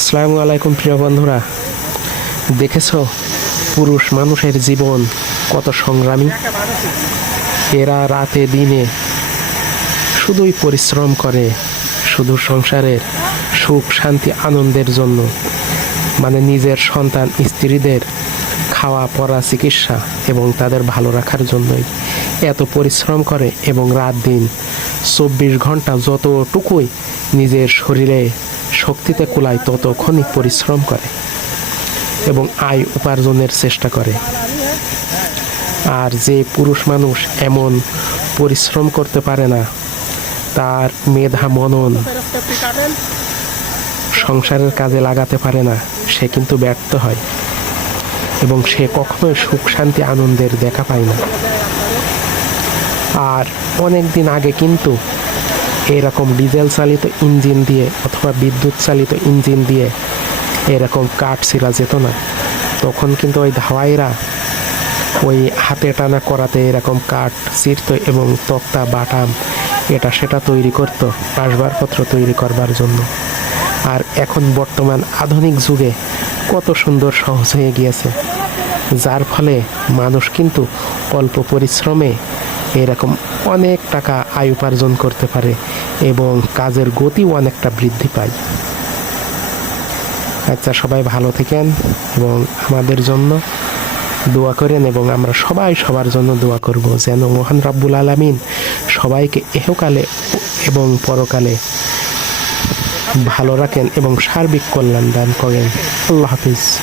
আসসালামু আলাইকুম, প্রিয় বন্ধুরা। দেখেছ পুরুষ মানুষের জীবন কত সংগ্রামী? এরা রাতে, দিনে শুধুই পরিশ্রম করে, শুধু সংসারের সুখ, শান্তি, আনন্দের জন্য। মানে নিজের সন্তান, স্ত্রীদের খাওয়া, পড়া, চিকিৎসা এবং তাদের ভালো রাখার জন্যই এত পরিশ্রম করে এবং রাত দিন চব্বিশ ঘণ্টা যতটুকুই নিজের শরীরে শক্তিতে কুলায়, ততক্ষণই পরিশ্রম করে এবং আয় উপার্জনের চেষ্টা করে। আর যে পুরুষ মানুষ এমন পরিশ্রম করতে পারে না, তার মেধা, মনন সংসারের কাজে লাগাতে পারে না, সে কিন্তু ব্যর্থ হয় এবং সে কখনোই সুখ, শান্তি, আনন্দের দেখা পায় না। আর অনেক দিন আগে কিন্তু এরকম ডিজেল চালিত ইঞ্জিন দিয়ে অথবা বিদ্যুৎ চালিত ইঞ্জিন দিয়ে এরকম কাঠ ছিঁড়া যেত না। তখন কিন্তু ওই ধাওয়াইরা ওই হাতে টানা করাতে এরকম কাঠ ছিঁড়ত এবং তক্তা, বাটাম এটা সেটা তৈরি করতো আসবাবপত্র তৈরি করবার জন্য। আর এখন বর্তমান আধুনিক যুগে কত সুন্দর সহজ হয়ে গিয়েছে। যার ফলে মানুষ কিন্তু অল্প পরিশ্রমে এরকম অনেক টাকা আয় উপার্জন করতে পারে এবং কাজের গতিও অনেকটা বৃদ্ধি পায়। আচ্ছা সবাই ভালো থাকেন এবং আমাদের জন্য দোয়া করেন এবং আমরা সবাই সবার জন্য দোয়া করব যেন মহান রাব্বুল আলামিন সবাইকে এহকালে এবং পরকালে ভালো রাখেন এবং সার্বিক কল্যাণ দান করেন। আল্লাহ হাফিজ।